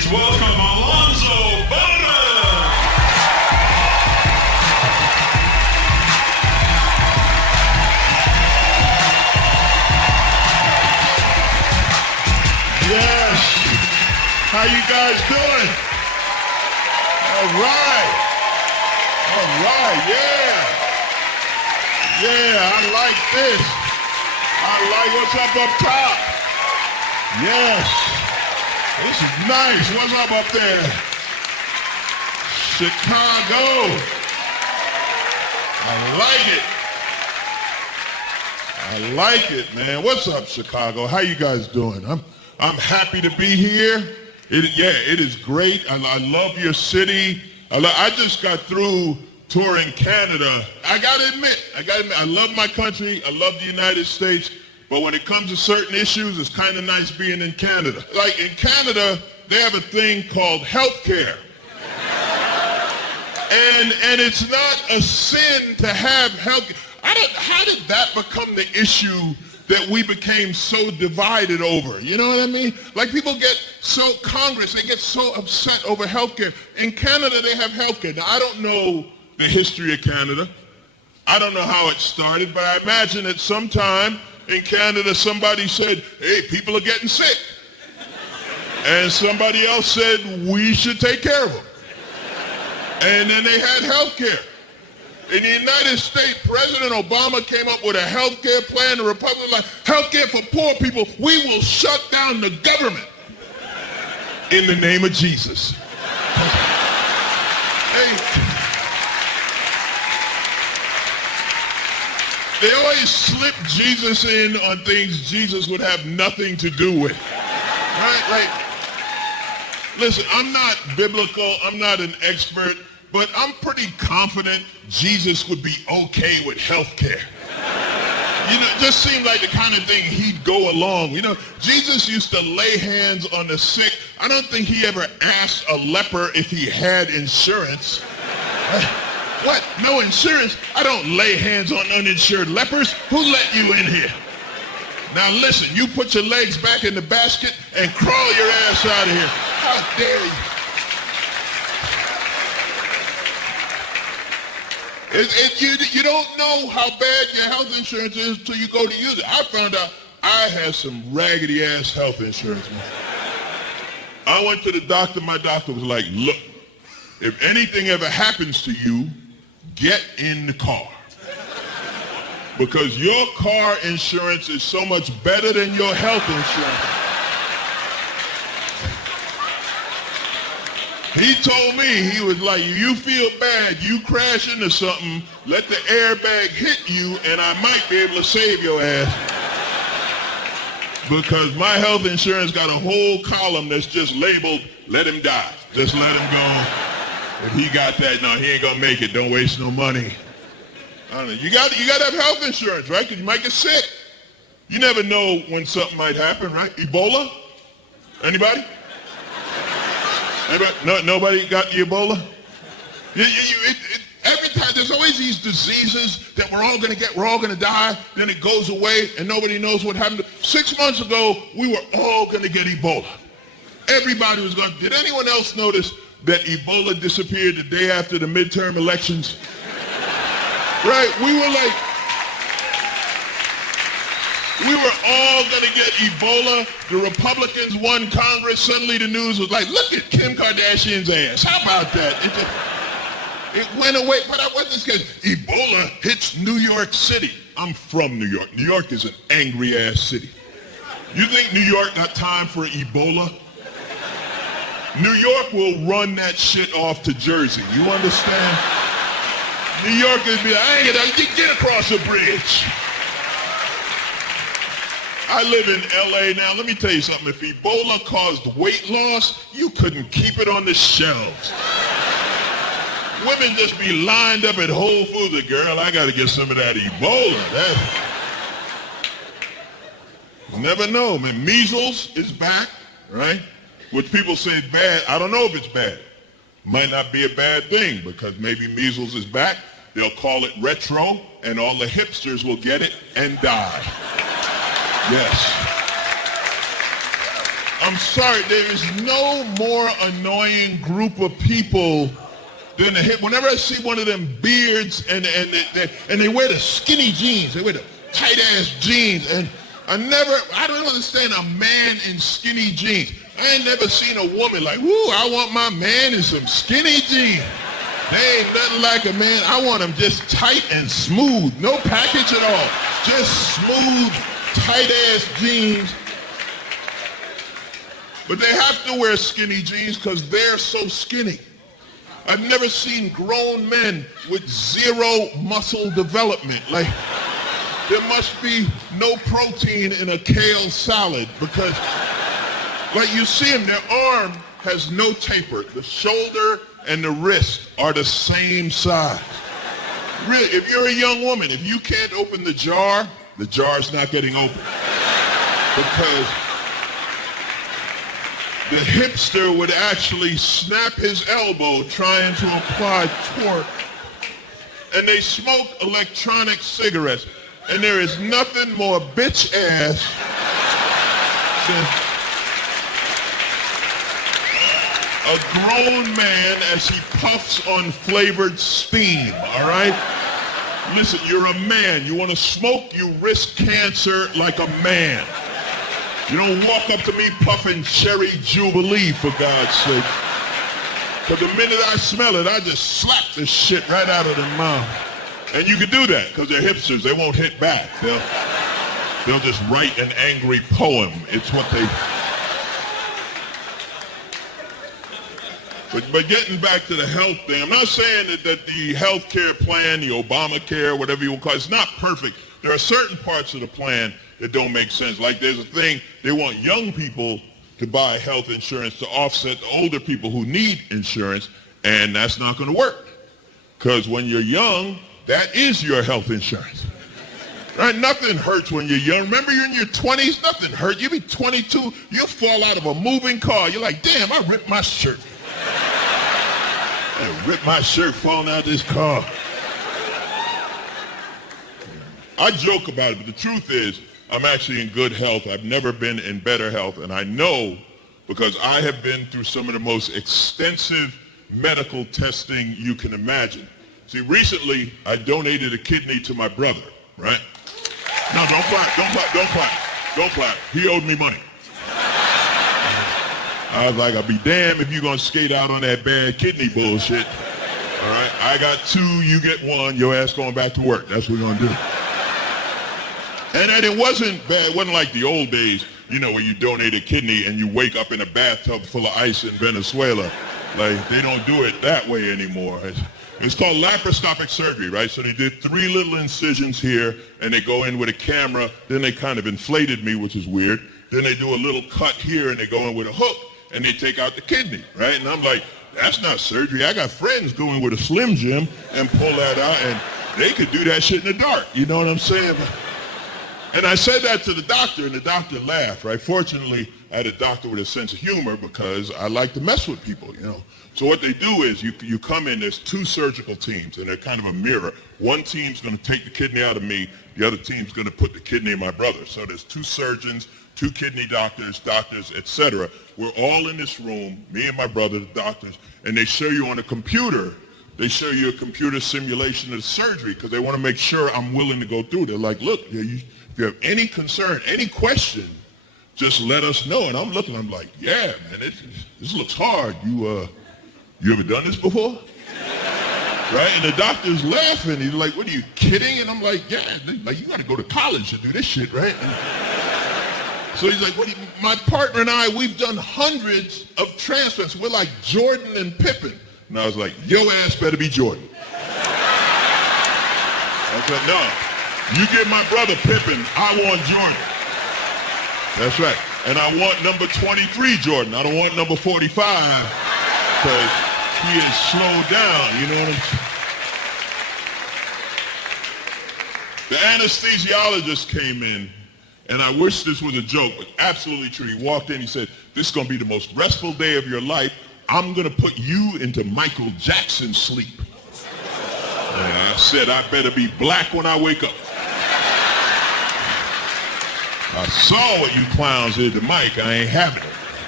Please welcome Alonzo Bodden. Yes. How you guys doing? All right. All right, yeah. Yeah, I like this. I like what's up top. Yes. This is nice. What's up there? Chicago. I like it, man. What's up, Chicago? How you guys doing? I'm happy to be here. It is great. I love your city. I just got through touring Canada. I gotta admit, I love my country. I love the United States. But when it comes to certain issues, it's kind of nice being in Canada. Like in Canada, they have a thing called health care. And it's not a sin to have health care. How did that become the issue that we became so divided over? You know what I mean? Like people get so, Congress, they get so upset over health care. In Canada, they have health care. Now, I don't know the history of Canada. I don't know how it started, but I imagine that sometime in Canada, somebody said, hey, people are getting sick. And somebody else said, we should take care of them. And then they had health care. In the United States, President Obama came up with a health care plan. The Republicans like, health care for poor people. We will shut down the government in the name of Jesus. Hey. They always slip Jesus in on things Jesus would have nothing to do with. Right? Like, listen, I'm not biblical. I'm not an expert. But I'm pretty confident Jesus would be okay with health care. You know, it just seemed like the kind of thing he'd go along. You know, Jesus used to lay hands on the sick. I don't think he ever asked a leper if he had insurance. What? No insurance? I don't lay hands on uninsured lepers. Who let you in here? Now listen, you put your legs back in the basket and crawl your ass out of here. How dare you? You don't know how bad your health insurance is until you go to use it. I found out I had some raggedy ass health insurance. I went to the doctor. My doctor was like, look, if anything ever happens to you, get in the car. Because your car insurance is so much better than your health insurance. He told me, he was like, you feel bad, you crash into something, let the airbag hit you, and I might be able to save your ass. Because my health insurance got a whole column that's just labeled, let him die. Just let him go. If he got that, no, he ain't gonna make it. Don't waste no money. I don't know. You got to have health insurance, right? Because you might get sick. You never know when something might happen, right? Ebola? Anybody? No, nobody got Ebola? Every time, there's always these diseases that we're all going to get, we're all going to die, then it goes away, and nobody knows what happened. 6 months ago, we were all going to get Ebola. Everybody was going to. Did anyone else notice that Ebola disappeared the day after the midterm elections? Right? We were all going to get Ebola. The Republicans won Congress. Suddenly the news was like, look at Kim Kardashian's ass. How about that? It went away. But I wasn't scared. Ebola hits New York City. I'm from New York. New York is an angry-ass city. You think New York got time for Ebola? New York will run that shit off to Jersey. You understand? New Yorkers be like, I ain't gonna get across the bridge. I live in LA now. Let me tell you something. If Ebola caused weight loss, you couldn't keep it on the shelves. Women just be lined up at Whole Foods. Girl, I got to get some of that Ebola. Never know, man. Measles is back, right? Which people say is bad. I don't know if it's bad. Might not be a bad thing because maybe measles is back. They'll call it retro, and all the hipsters will get it and die. Yes. I'm sorry, there is no more annoying group of people than the hip. Whenever I see one of them beards and they wear the skinny jeans, they wear the tight ass jeans, and I don't understand a man in skinny jeans. I ain't never seen a woman like, woo, I want my man in some skinny jeans. They ain't nothing like a man. I want them just tight and smooth. No package at all. Just smooth, tight ass jeans. But they have to wear skinny jeans because they're so skinny. I've never seen grown men with zero muscle development. Like, there must be no protein in a kale salad because, like, you see them, their arm has no taper. The shoulder and the wrist are the same size. Really, if you're a young woman, if you can't open the jar's not getting open. Because the hipster would actually snap his elbow trying to apply torque. And they smoke electronic cigarettes. And there is nothing more bitch ass than a grown man as he puffs on flavored steam, all right? Listen, you're a man. You want to smoke, you risk cancer like a man. You don't walk up to me puffing Cherry Jubilee, for God's sake. But the minute I smell it, I just slap the shit right out of their mouth. And you can do that because they're hipsters. They won't hit back. They'll just write an angry poem. It's what they... But getting back to the health thing, I'm not saying that the health care plan, the Obamacare, whatever you want to call it, it's not perfect. There are certain parts of the plan that don't make sense. Like there's a thing, they want young people to buy health insurance to offset the older people who need insurance, and that's not going to work. Because when you're young, that is your health insurance. Right? Nothing hurts when you're young. Remember, you're in your 20s, nothing hurts. You be 22, you'll fall out of a moving car. You're like, damn, I ripped my shirt. I ripped my shirt falling out of this car. I joke about it, but the truth is, I'm actually in good health. I've never been in better health, and I know because I have been through some of the most extensive medical testing you can imagine. See, recently, I donated a kidney to my brother, right? No, don't clap, don't clap, don't clap, don't clap. He owed me money. I was like, I'll be damned if you're going to skate out on that bad kidney bullshit. All right? I got 2, you get 1, your ass going back to work. That's what we're going to do. And then it wasn't bad. It wasn't like the old days, you know, where you donate a kidney and you wake up in a bathtub full of ice in Venezuela. Like, they don't do it that way anymore. It's called laparoscopic surgery, right? So they did 3 little incisions here, and they go in with a camera. Then they kind of inflated me, which is weird. Then they do a little cut here, and they go in with a hook, and they take out the kidney, right? And I'm like, that's not surgery. I got friends going with a Slim Jim and pull that out, and they could do that shit in the dark. You know what I'm saying? And I said that to the doctor, and the doctor laughed, right? Fortunately, I had a doctor with a sense of humor because I like to mess with people, you know. So what they do is you come in, there's 2 surgical teams, and they're kind of a mirror. One team's going to take the kidney out of me. The other team's going to put the kidney in my brother. So there's 2 surgeons, 2 kidney doctors, etc. We're all in this room, me and my brother, the doctors, and they show you on a computer. They show you a computer simulation of the surgery because they want to make sure I'm willing to go through. They're like, look, if you have any concern, any question, just let us know. And I'm looking, I'm like, yeah, man, this looks hard. You ever done this before? Right? And the doctor's laughing. He's like, what are you kidding? And I'm like, yeah, like you got to go to college to do this shit, right? So he's like, my partner and I, we've done hundreds of transplants. We're like Jordan and Pippen. And I was like, your ass better be Jordan. I said, no, you get my brother Pippen, I want Jordan. That's right. And I want number 23 Jordan. I don't want number 45 because he is slowed down, you know what I'm saying? The anesthesiologist came in, and I wish this was a joke, but absolutely true. He walked in, he said, this is going to be the most restful day of your life. I'm going to put you into Michael Jackson sleep. And I said, I better be black when I wake up. I saw what you clowns did to Mike. I ain't having it.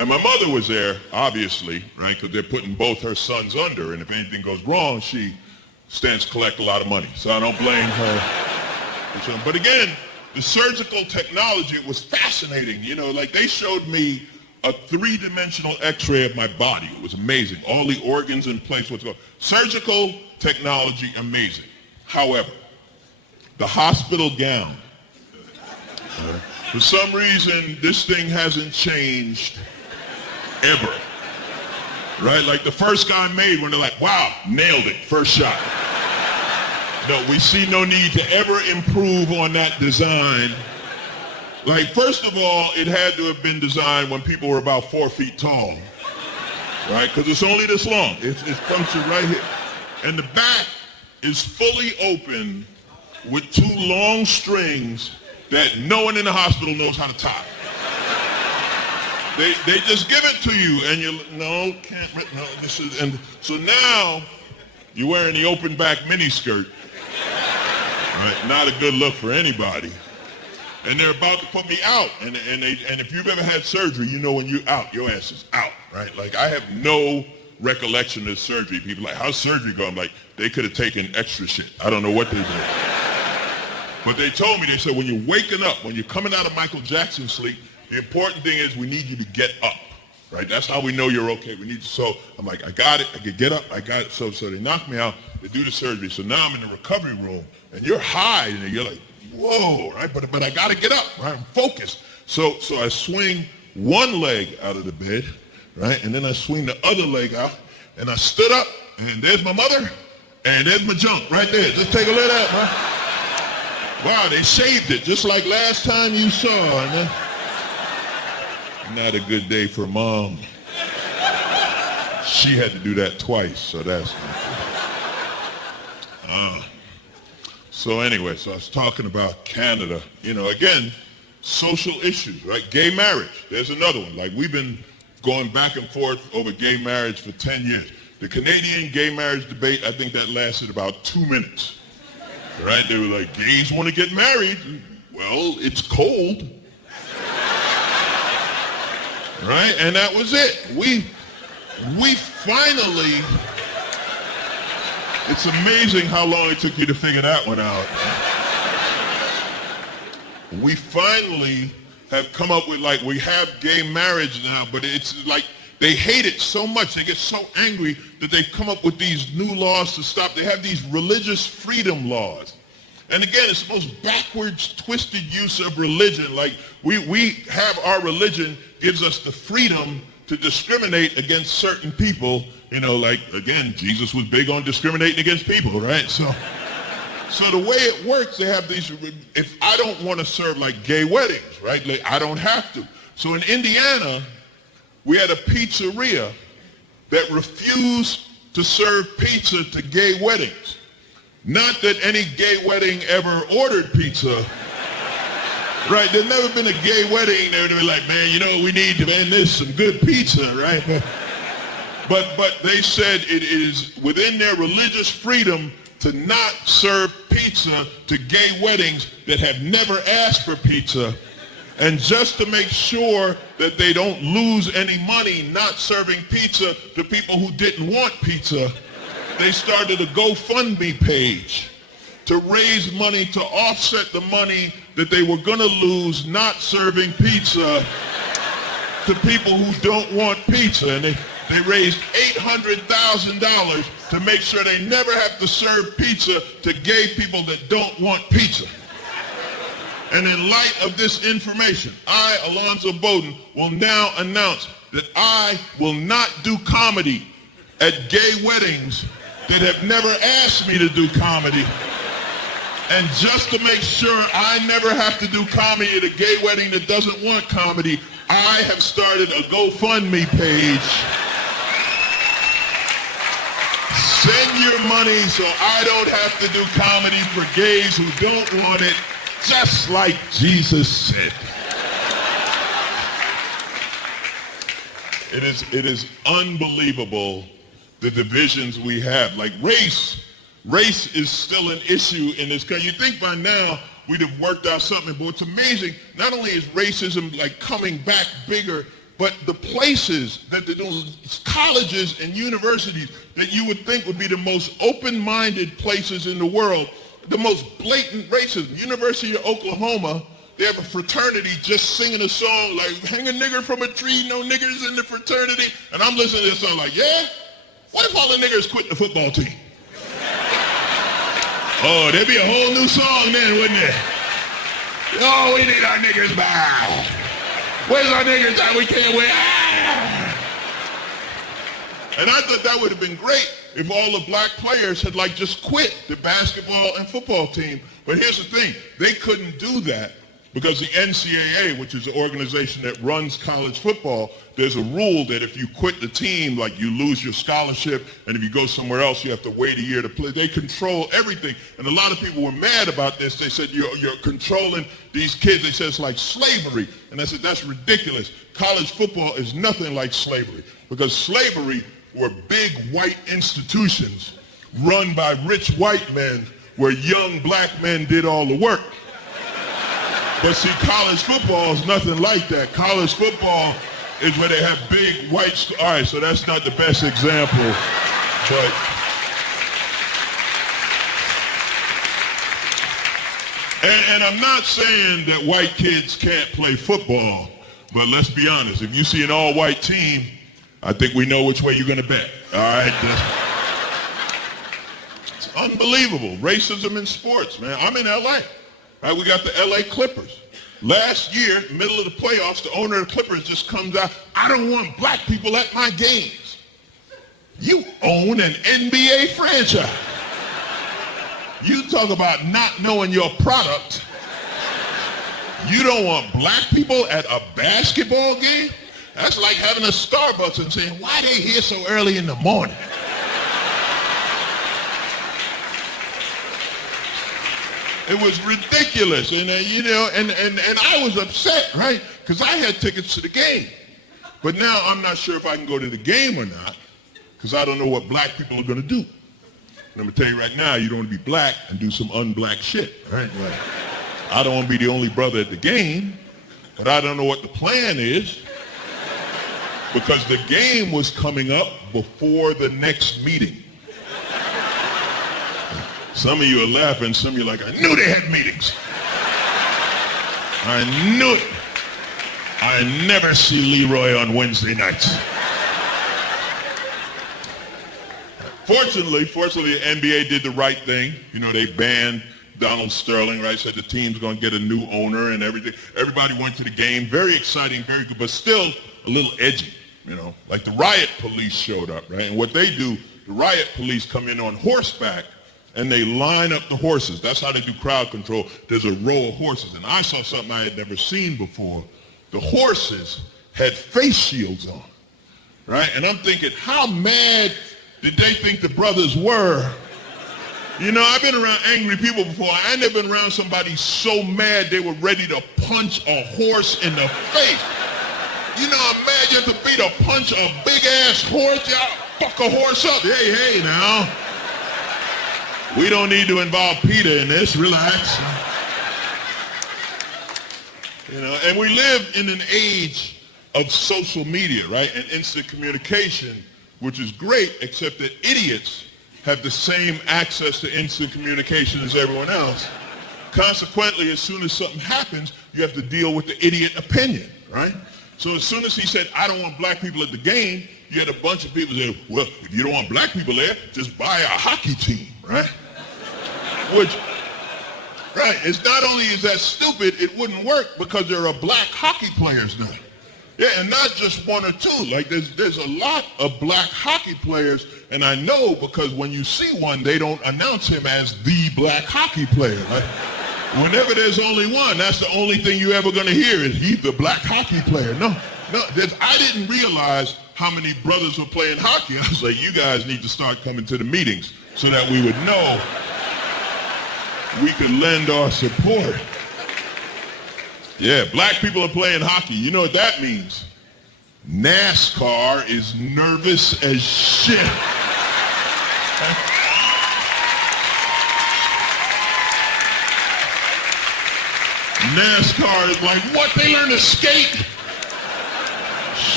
And my mother was there, obviously, right, because they're putting both her sons under, and if anything goes wrong, she stands to collect a lot of money. So I don't blame her. But again, the surgical technology was fascinating. You know, like they showed me a three-dimensional x-ray of my body. It was amazing. All the organs in place. Surgical technology, amazing. However, the hospital gown, for some reason, this thing hasn't changed ever. Right? Like the first guy made when they're like, wow, nailed it, first shot. No, we see no need to ever improve on that design. Like, first of all, it had to have been designed when people were about 4 feet tall. Right? Because it's only this long. It's punctured right here. And the back is fully open with 2 long strings that no one in the hospital knows how to tie. They just give it to you, and you no, can't, no, this is, and so now you're wearing the open back miniskirt. Right? Not a good look for anybody. And they're about to put me out. And if you've ever had surgery, you know when you're out, your ass is out, right? Like I have no recollection of surgery. People are like, how's surgery going? I'm like, they could have taken extra shit. I don't know what they did. But they told me, they said, when you're waking up, when you're coming out of Michael Jackson sleep, the important thing is we need you to get up, right? That's how we know you're okay. We need you. So I'm like, I got it. I could get up. I got it. So they knocked me out. They do the surgery. So now I'm in the recovery room, and you're high, and you're like, whoa, right? But I got to get up, right? I'm focused. So I swing one leg out of the bed, right? And then I swing the other leg out, and I stood up, and there's my mother, and there's my junk right there. Just take a look at that, huh? Wow, they shaved it just like last time you saw. And not a good day for Mom. She had to do that twice, so that's so anyway, so I was talking about Canada. You know, again, social issues, right? Gay marriage, there's another one. Like we've been going back and forth over gay marriage for 10 years. The Canadian gay marriage debate, I think that lasted about 2 minutes. Right? They were like, gays want to get married. Well, it's cold. Right? And that was it. We finally, it's amazing how long it took you to figure that one out. We finally have come up with, like, we have gay marriage now, but it's like they hate it so much, they get so angry that they come up with these new laws to stop. They have these religious freedom laws. And again, it's the most backwards, twisted use of religion. Like we have our religion gives us the freedom to discriminate against certain people. You know, like, again, Jesus was big on discriminating against people, right? So the way it works, they have these, if I don't want to serve like gay weddings, right? Like I don't have to. So in Indiana, we had a pizzeria that refused to serve pizza to gay weddings. Not that any gay wedding ever ordered pizza. Right, there's never been a gay wedding there to be like, man, you know, we need to, man, there's some good pizza, right? But they said it is within their religious freedom to not serve pizza to gay weddings that have never asked for pizza. And just to make sure that they don't lose any money not serving pizza to people who didn't want pizza, they started a GoFundMe page to raise money to offset the money that they were going to lose not serving pizza to people who don't want pizza. And they raised $800,000 to make sure they never have to serve pizza to gay people that don't want pizza. And in light of this information, I, Alonzo Bodden, will now announce that I will not do comedy at gay weddings that have never asked me to do comedy. And just to make sure I never have to do comedy at a gay wedding that doesn't want comedy, I have started a GoFundMe page. Send your money so I don't have to do comedy for gays who don't want it, just like Jesus said. It is unbelievable the divisions we have. Like race is still an issue in this country. You think by now we'd have worked out something, but what's amazing, not only is racism like coming back bigger, But the places that they do, colleges and universities that you would think would be the most open-minded places in the world, the most blatant racism. University of Oklahoma, they have a fraternity just singing a song like, hang a nigger from a tree, no niggers in the fraternity. And I'm listening to this song like, yeah? What if all the niggers quit the football team? Oh, there'd be a whole new song then, wouldn't it? Oh, we need our niggers back. Where's our niggers that we can't win? And I thought that would have been great if all the black players had like just quit the basketball and football team. But here's the thing, they couldn't do that because the NCAA, which is the organization that runs college football, there's a rule that if you quit the team, like you lose your scholarship, and if you go somewhere else, you have to wait a year to play. They control everything. And a lot of people were mad about this. They said, you're controlling these kids. They said it's like slavery. And I said, that's ridiculous. College football is nothing like slavery because slavery were big white institutions run by rich white men where young black men did all the work. But see, college football is nothing like that. College football is where they have big white, all right, so that's not the best example, but and I'm not saying that white kids can't play football, but let's be honest, if you see an all-white team, I think we know which way you're going to bet, all right? It's unbelievable, racism in sports, man. I'm in LA. Right, we got the LA Clippers. Last year, middle of the playoffs, the owner of the Clippers just comes out, I don't want black people at my games. You own an NBA franchise. You talk about not knowing your product. You don't want black people at a basketball game? That's like having a Starbucks and saying, why they here so early in the morning? It was ridiculous, and and I was upset, right? Because I had tickets to the game. But now I'm not sure if I can go to the game or not, because I don't know what black people are going to do. And I'm going to tell you right now, you don't want to be black and do some unblack shit, right? Like, I don't want to be the only brother at the game, but I don't know what the plan is, because the game was coming up before the next meeting. Some of you are laughing, some of you are like, I knew they had meetings. I knew it. I never see Leroy on Wednesday nights. Fortunately, the NBA did the right thing. You know, they banned Donald Sterling, right? Said the team's going to get a new owner and everything. Everybody went to the game. Very exciting, very good, but still a little edgy, you know. Like the riot police showed up, right? And what they do, the riot police come in on horseback and they line up the horses. That's how they do crowd control. There's a row of horses. And I saw something I had never seen before. The horses had face shields on, right? And I'm thinking, how mad did they think the brothers were? You know, I've been around angry people before. I ain't never been around somebody so mad they were ready to punch a horse in the face. You know how mad you have to be to punch a big-ass horse? Y'all fuck a horse up. Hey, now. We don't need to involve Peter in this. Relax. You know, and we live in an age of social media, right? And instant communication, which is great, except that idiots have the same access to instant communication as everyone else. Consequently, as soon as something happens, you have to deal with the idiot opinion, right? So as soon as he said, I don't want black people at the game, you had a bunch of people say, well, if you don't want black people there, just buy a hockey team, right? Which, right, it's not only is that stupid, it wouldn't work because there are black hockey players now. Yeah, and not just one or two. Like there's a lot of black hockey players, and I know because when you see one, they don't announce him as the black hockey player. Like, whenever there's only one, that's the only thing you're ever going to hear is he's the black hockey player. No, I didn't realize how many brothers were playing hockey. I was like, you guys need to start coming to the meetings so that we would know we could lend our support. Yeah, black people are playing hockey. You know what that means? NASCAR is nervous as shit. NASCAR is like, what, they learn to skate?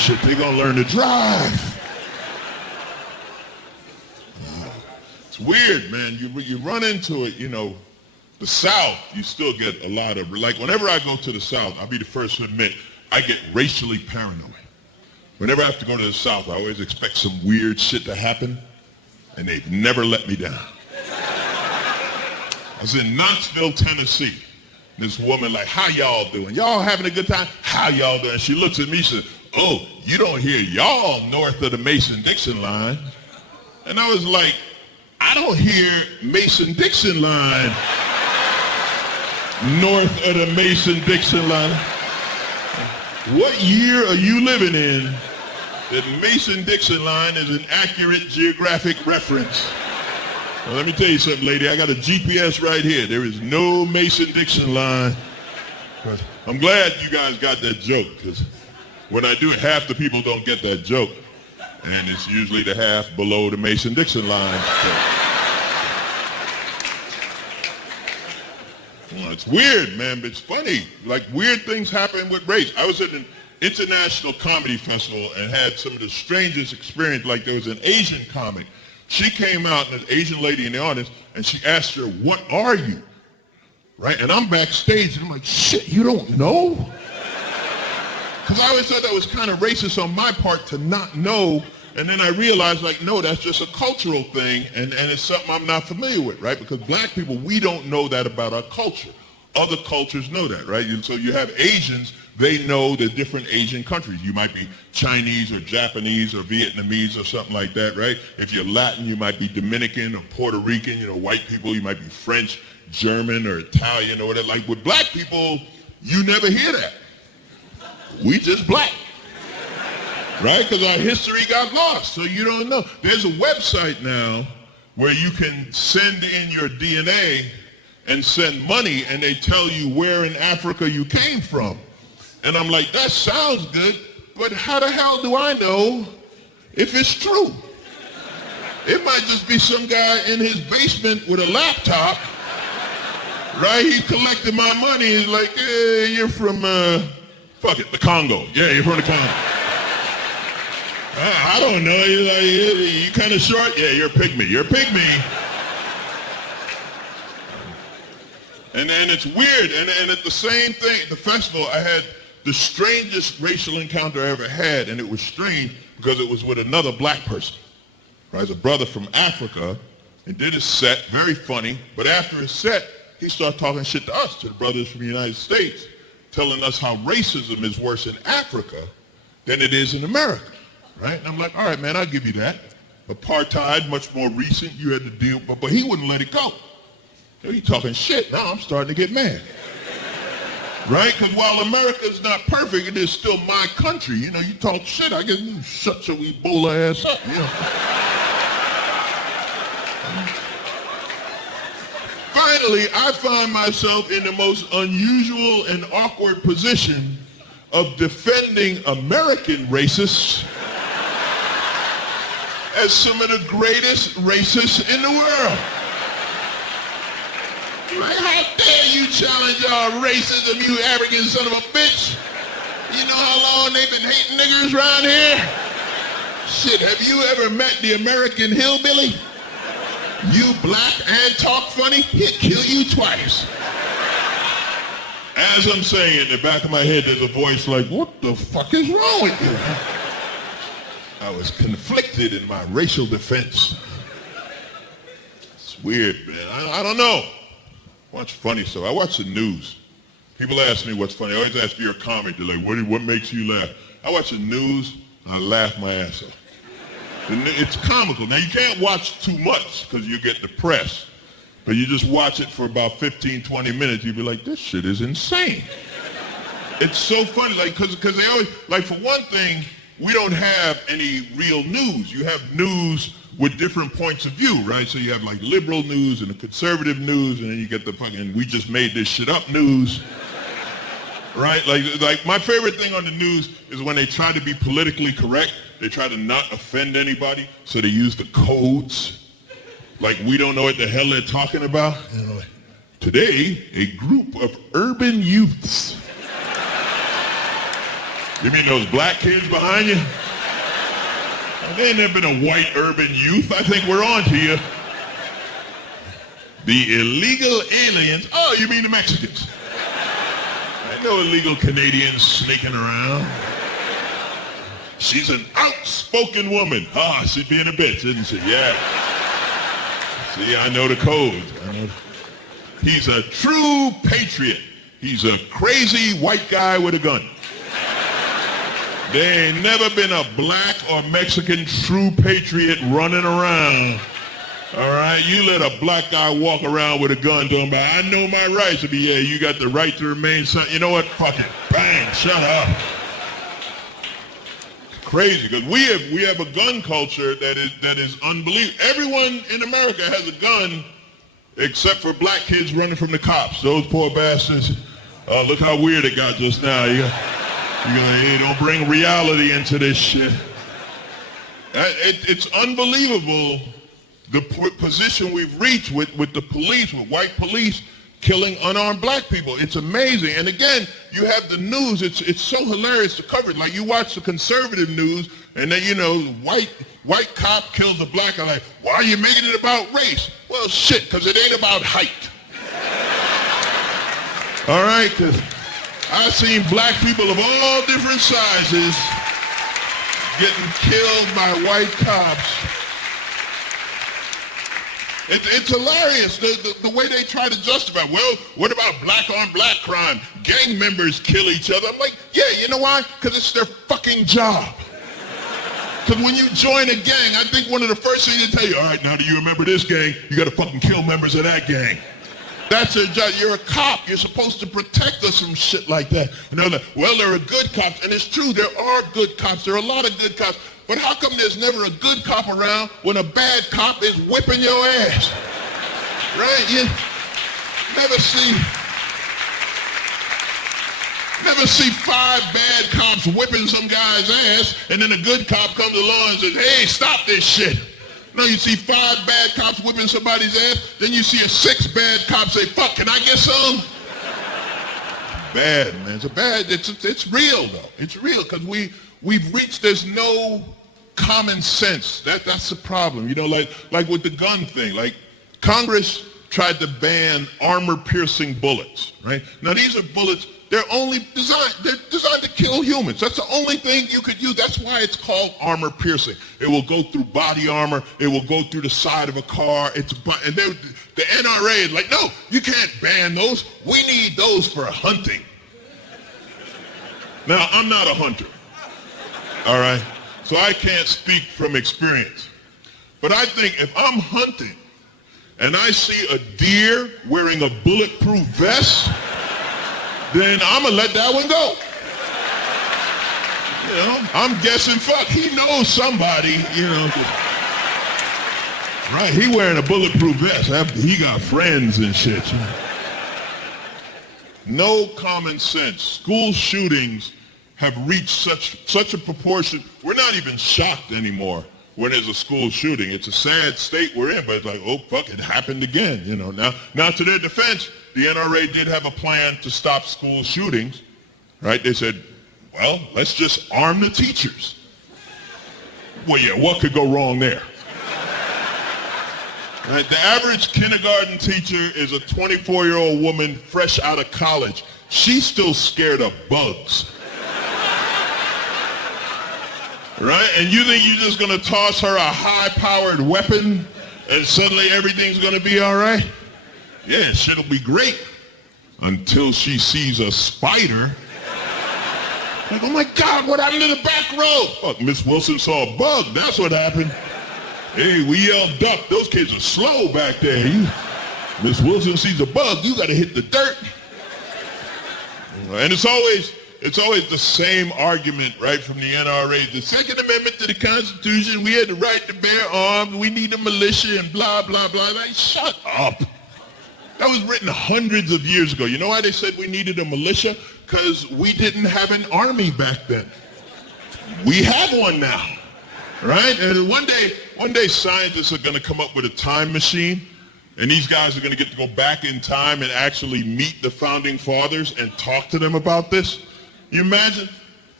shit, they gonna learn to drive. It's weird, man. You run into it, the South, you still get a lot of, like whenever I go to the South, I'll be the first to admit, I get racially paranoid. Whenever I have to go to the South, I always expect some weird shit to happen, and they've never let me down. I was in Knoxville, Tennessee. This woman like, how y'all doing? Y'all having a good time? How y'all doing? She looks at me, she says, oh, you don't hear y'all north of the Mason-Dixon line. And I was like, I don't hear Mason-Dixon line north of the Mason-Dixon line. What year are you living in that Mason-Dixon line is an accurate geographic reference? Well, let me tell you something, lady. I got a GPS right here. There is no Mason-Dixon line. I'm glad you guys got that joke, because when I do it, half the people don't get that joke. And it's usually the half below the Mason-Dixon line. Well, it's weird, man, but it's funny. Like, weird things happen with race. I was at an international comedy festival and had some of the strangest experience. Like, there was an Asian comic. She came out, and an Asian lady in the audience, and she asked her, what are you? Right? And I'm backstage, and I'm like, shit, you don't know? Because I always thought that was kind of racist on my part to not know. And then I realized, like, no, that's just a cultural thing, and it's something I'm not familiar with, right? Because black people, we don't know that about our culture. Other cultures know that, right? And so you have Asians, they know the different Asian countries. You might be Chinese or Japanese or Vietnamese or something like that, right? If you're Latin, you might be Dominican or Puerto Rican. White people, you might be French, German, or Italian or whatever. Like with black people, you never hear that. We just black, right? Because our history got lost, so you don't know. There's a website now where you can send in your DNA and send money, and they tell you where in Africa you came from. And I'm like, that sounds good, but how the hell do I know if it's true? It might just be some guy in his basement with a laptop, right? He collected my money. He's like, hey, you're from, the Congo. Yeah, you're from the Congo. I don't know. You're like, you kind of short? Yeah, you're a pygmy. You're a pygmy. And then it's weird. And at the same thing, at the festival, I had the strangest racial encounter I ever had, and it was strange because it was with another black person. Right? It's a brother from Africa, and did his set, very funny, but after his set, he started talking shit to us, to the brothers from the United States, telling us how racism is worse in Africa than it is in America, right? And I'm like, all right, man, I'll give you that. Apartheid, much more recent, you had to deal, but he wouldn't let it go. You talking shit, now I'm starting to get mad. Right? Because while America's not perfect, it is still my country. You talk shit, I guess you shut your Ebola ass up. Finally, I find myself in the most unusual and awkward position of defending American racists as some of the greatest racists in the world. Like, how dare you challenge our racism, you African son of a bitch? You know how long they've been hating niggers around here? Shit, have you ever met the American hillbilly? You black and talk funny, he'll kill you twice. As I'm saying, in the back of my head, there's a voice like, what the fuck is wrong with you? I was conflicted in my racial defense. It's weird, man. I don't know. Watch funny stuff. I watch the news. People ask me what's funny. I always ask if you're a comic. They're like, what makes you laugh? I watch the news, and I laugh my ass off. It's comical. Now, you can't watch too much because you get depressed. But you just watch it for about 15, 20 minutes. You'll be like, this shit is insane. It's so funny, like, because they always, like, for one thing, we don't have any real news. You have news with different points of view, right? So you have like liberal news and the conservative news, and then you get the fucking we just made this shit up news, right? Like my favorite thing on the news is when they try to be politically correct. They try to not offend anybody, so they use the codes. Like we don't know what the hell they're talking about. Like, today, a group of urban youths. You mean those black kids behind you? There ain't never been a white urban youth. I think we're on to you. The illegal aliens. Oh, you mean the Mexicans? I know illegal Canadians sneaking around. She's an outspoken woman. Ah, she's being a bitch, isn't she? Yeah. See, I know the code. He's a true patriot. He's a crazy white guy with a gun. There ain't never been a black or Mexican true patriot running around. All right, you let a black guy walk around with a gun talking about, I know my rights. To be, yeah, you got the right to remain silent. You know what? Fuck it. Bang, shut up. Crazy, because we have a gun culture that is unbelievable. Everyone in America has a gun except for black kids running from the cops. Those poor bastards. Look how weird it got just now. You don't bring reality into this shit. It's unbelievable the position we've reached with the police, with white police killing unarmed black people. It's amazing. And again, you have the news. It's so hilarious to cover it. Like you watch the conservative news, and then white cop kills a black guy. Like, why are you making it about race? Well, shit, because it ain't about height. All right, because I've seen black people of all different sizes getting killed by white cops. It's hilarious, the way they try to justify. Well, what about black on black crime? Gang members kill each other. I'm like, yeah, you know why? Because it's their fucking job. Because when you join a gang, I think one of the first things they tell you, all right, now do you remember this gang? You got to fucking kill members of that gang. That's your job. You're a cop. You're supposed to protect us from shit like that. You know, well, there are good cops, and it's true, there are good cops. There are a lot of good cops. But how come there's never a good cop around when a bad cop is whipping your ass? Right? You never see 5 bad cops whipping some guy's ass, and then a good cop comes along and says, hey, stop this shit. No, you see 5 bad cops whipping somebody's ass, then you see a 6th bad cop say, fuck, can I get some? Bad, man. It's real, though. It's real, because we've reached, there's no common sense. That's the problem. You know, like with the gun thing. Like, Congress tried to ban armor-piercing bullets, right? Now, these are bullets, they're designed to kill humans. That's the only thing you could use. That's why it's called armor piercing. It will go through body armor. It will go through the side of a car. And the NRA is like, no, you can't ban those. We need those for hunting. Now, I'm not a hunter, all right? So I can't speak from experience. But I think if I'm hunting and I see a deer wearing a bulletproof vest, then I'm going to let that one go. You know, I'm guessing, fuck, he knows somebody, you know. Right, he wearing a bulletproof vest. He got friends and shit. No common sense. School shootings have reached such a proportion. We're not even shocked anymore when there's a school shooting. It's a sad state we're in, but it's like, oh, fuck, it happened again. You know, now to their defense, the NRA did have a plan to stop school shootings, right? They said, well, let's just arm the teachers. Well, yeah, what could go wrong there? Right? The average kindergarten teacher is a 24-year-old woman fresh out of college. She's still scared of bugs. Right? And you think you're just going to toss her a high-powered weapon and suddenly everything's going to be all right? Yeah, shit'll be great until she sees a spider. Like, oh my God, what happened to the back row? Fuck, Miss Wilson saw a bug. That's what happened. Hey, we yelled duck. Those kids are slow back there. Miss Wilson sees a bug, you got to hit the dirt. And it's always the same argument, right, from the NRA. The Second Amendment to the Constitution, we had the right to bear arms, we need a militia, and blah, blah, blah. Like, shut up. That was written hundreds of years ago. You know why they said we needed a militia? Because we didn't have an army back then. We have one now, right? And one day scientists are going to come up with a time machine, and these guys are going to get to go back in time and actually meet the founding fathers and talk to them about this. You imagine?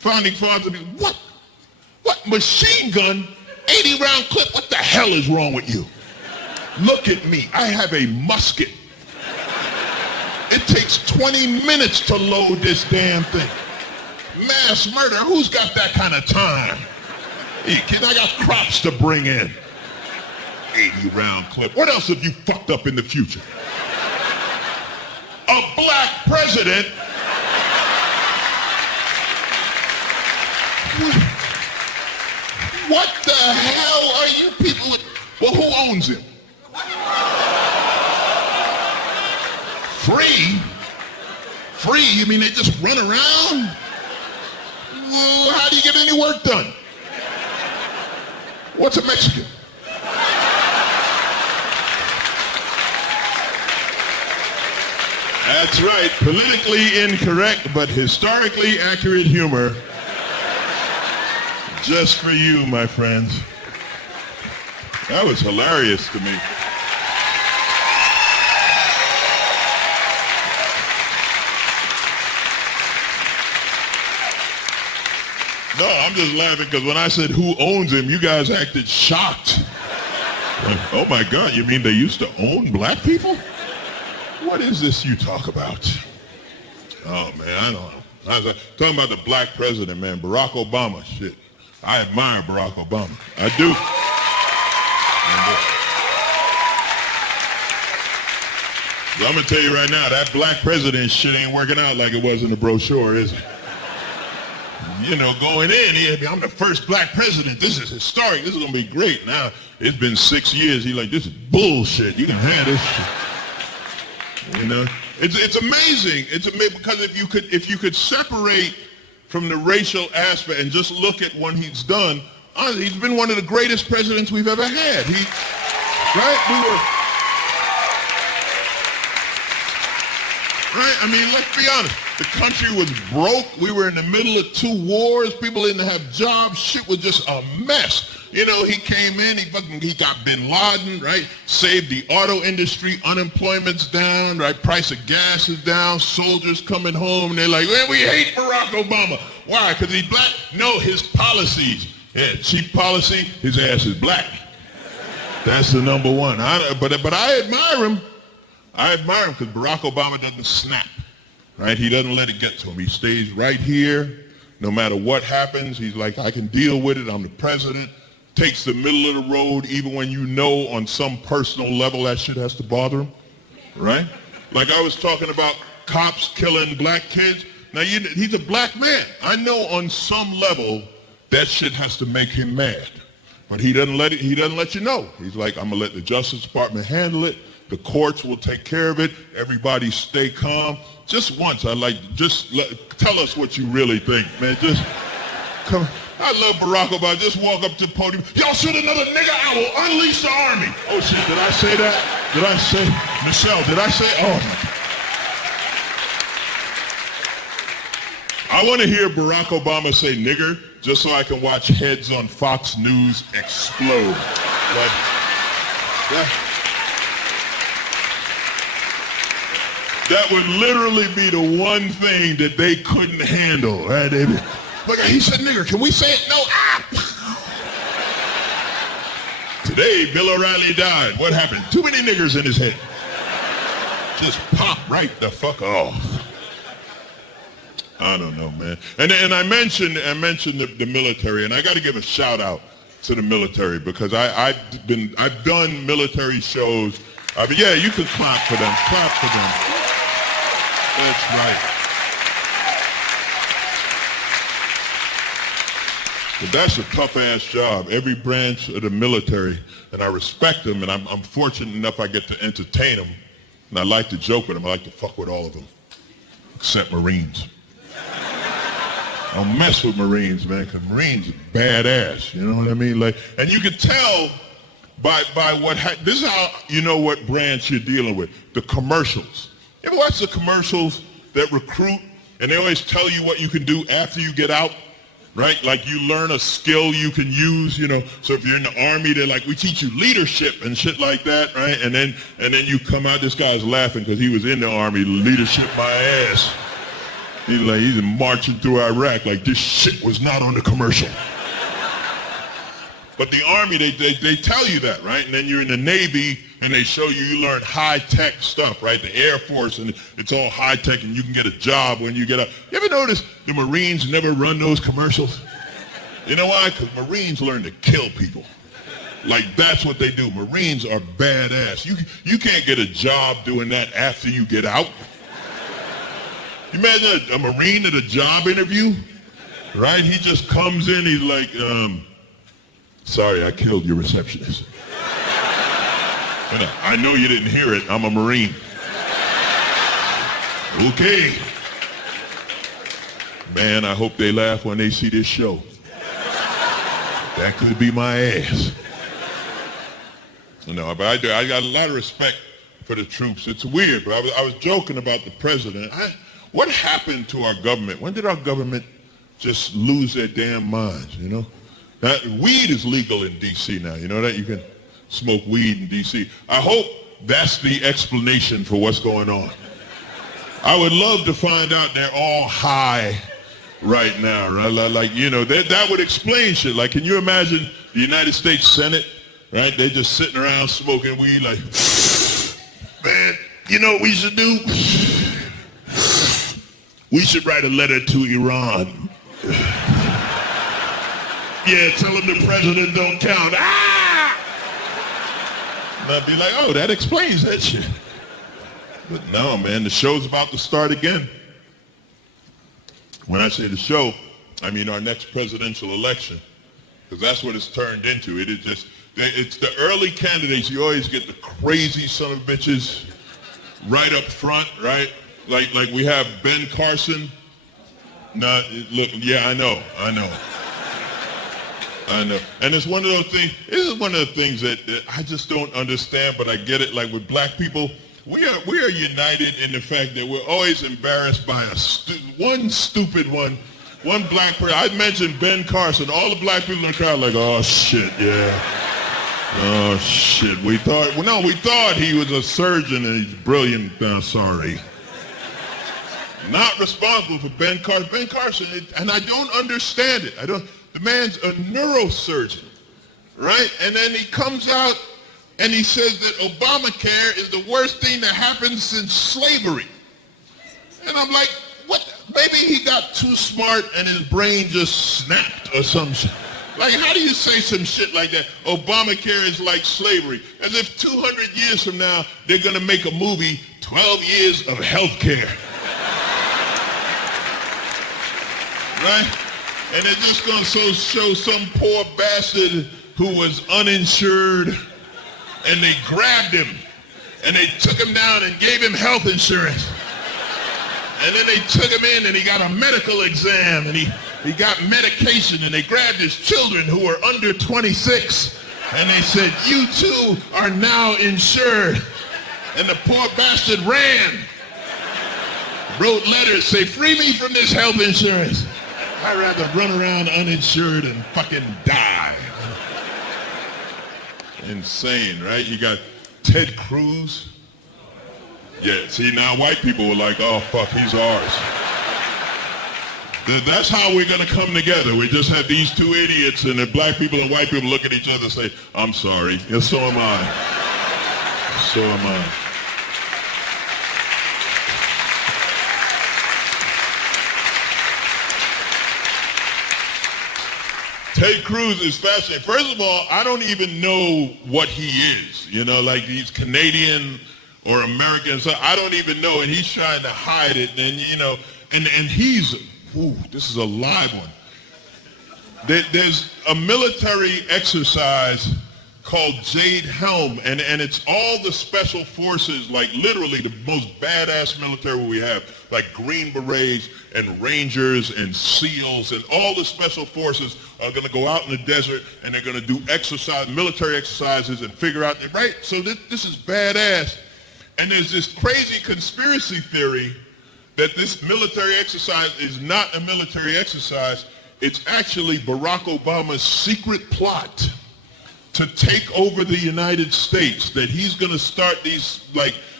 founding fathers, what machine gun, 80 round clip, what the hell is wrong with you? Look at me, I have a musket. It takes 20 minutes to load this damn thing. Mass murder, who's got that kind of time? Hey, kid, I got crops to bring in. 80 round clip. What else have you fucked up in the future? A black president? What the hell are you people with? Well, who owns him? Free? Free? You mean they just run around? Well, how do you get any work done? What's a Mexican? That's right, politically incorrect but historically accurate humor. Just for you, my friends. That was hilarious to me. No, I'm just laughing because when I said who owns him, you guys acted shocked. Like, oh my God, you mean they used to own black people? What is this you talk about? Oh man, I don't know. I was talking about the black president, man, Barack Obama, shit. I admire Barack Obama. I do. So I'm gonna tell you right now, that black president shit ain't working out like it was in the brochure, is it? You know, going in, I'm the first black president. This is historic. This is gonna be great. Now, it's been 6 years. He's like, this is bullshit. You can have this shit. You know, it's amazing. It's amazing because if you could separate from the racial aspect and just look at what he's done, he's been one of the greatest presidents we've ever had. Right? I mean, let's be honest. The country was broke. We were in the middle of 2 wars. People didn't have jobs. Shit was just a mess. You know, he came in, he got bin Laden, right? Saved the auto industry. Unemployment's down, right? Price of gas is down. Soldiers coming home, and they're like, well, we hate Barack Obama. Why? Because he's black? No, his policies. Yeah, cheap policy, his ass is black. That's the number one. But I admire him. I admire him because Barack Obama doesn't snap, right? He doesn't let it get to him. He stays right here. No matter what happens, he's like, I can deal with it. I'm the president. Takes the middle of the road even when you know on some personal level that shit has to bother him, right? Like I was talking about cops killing black kids. Now, he's a black man. I know on some level that shit has to make him mad. But he doesn't let you know. He's like, I'm going to let the Justice Department handle it. The courts will take care of it. Everybody stay calm. Just once, tell us what you really think, man. Just come. I love Barack Obama. Just walk up to the podium. Y'all shoot another nigga, I will unleash the army. Oh shit, did I say that? Did I say, Michelle, did I say, oh my. I want to hear Barack Obama say nigger just so I can watch heads on Fox News explode. That would literally be the one thing that they couldn't handle. Right? Look, he said nigger. Can we say it? No. Today, Bill O'Reilly died. What happened? Too many niggers in his head. Just pop right the fuck off. I don't know, man. And I mentioned the military, and I got to give a shout out to the military because I've done military shows. Yeah, you can clap for them. Clap for them. That's right. But that's a tough-ass job. Every branch of the military, and I respect them, and I'm fortunate enough I get to entertain them, and I like to joke with them. I like to fuck with all of them, except Marines. I don't mess with Marines, man, because Marines are badass. You know what I mean? Like, and you can tell by this is how you know what branch you're dealing with. The commercials. You ever watch the commercials that recruit, and they always tell you what you can do after you get out? Right? Like you learn a skill you can use, you know. So if you're in the army, they're like, we teach you leadership and shit like that, right? And then you come out, this guy's laughing because he was in the army, leadership my ass. He's marching through Iraq like this shit was not on the commercial. But the Army, they tell you that, right? And then you're in the Navy, and they show you learn high-tech stuff, right? The Air Force, and it's all high-tech, and you can get a job when you get out. You ever notice the Marines never run those commercials? You know why? Because Marines learn to kill people. Like, that's what they do. Marines are badass. You can't get a job doing that after you get out. You imagine a Marine at a job interview, right? He just comes in, he's like, sorry, I killed your receptionist. And I know you didn't hear it. I'm a Marine. Okay. Man, I hope they laugh when they see this show. That could be my ass. No, but I got a lot of respect for the troops. It's weird, but I was joking about the president. What happened to our government? When did our government just lose their damn minds, you know? Weed is legal in D.C. now. You know that? You can smoke weed in D.C. I hope that's the explanation for what's going on. I would love to find out they're all high right now, right? Like, you know, that would explain shit. Like, can you imagine the United States Senate, right? They're just sitting around smoking weed like, man, you know what we should do? We should write a letter to Iran. Yeah, tell them the president don't count. Ah! And I'd be like, oh, that explains that shit. But no, man, the show's about to start again. When I say the show, I mean our next presidential election, because that's what it's turned into. It's the early candidates. You always get the crazy son of bitches right up front, right? Like we have Ben Carson. No, look, yeah, I know. And it's one of those things, this is one of the things that I just don't understand, but I get it. Like with black people, we are united in the fact that we're always embarrassed by one stupid one black person. I mentioned Ben Carson. All the black people in the crowd like, oh shit, yeah. Oh shit, we thought he was a surgeon and he's brilliant. Sorry. Not responsible for Ben Carson. Ben Carson, and I don't understand it. The man's a neurosurgeon, right? And then he comes out and he says that Obamacare is the worst thing that happened since slavery. And I'm like, what? Maybe he got too smart and his brain just snapped or some shit. Like, how do you say some shit like that? Obamacare is like slavery. As if 200 years from now, they're going to make a movie, 12 Years of Health Care. Right? And they're just going to show some poor bastard who was uninsured, and they grabbed him, and they took him down and gave him health insurance. And then they took him in, and he got a medical exam, and he got medication, and they grabbed his children who were under 26, and they said, you too are now insured. And the poor bastard ran, wrote letters, say, free me from this health insurance. I'd rather run around uninsured and fucking die. Insane, right? You got Ted Cruz. Yeah, see, now white people were like, oh, fuck, he's ours. That's how we're going to come together. We just have these two idiots, and the black people and white people look at each other and say, I'm sorry. And so am I. So am I. Ted Cruz is fascinating. First of all, I don't even know what he is. You know, like he's Canadian or American. So I don't even know, and he's trying to hide it. And, you know, and he's, this is a live one. There's a military exercise called Jade Helm, and it's all the special forces, like literally the most badass military we have, like Green Berets and Rangers and SEALs, and all the special forces are going to go out in the desert, and they're going to do military exercises and figure out, right? So this is badass. And there's this crazy conspiracy theory that this military exercise is not a military exercise. It's actually Barack Obama's secret plot to take over the United States, that he's going to start these like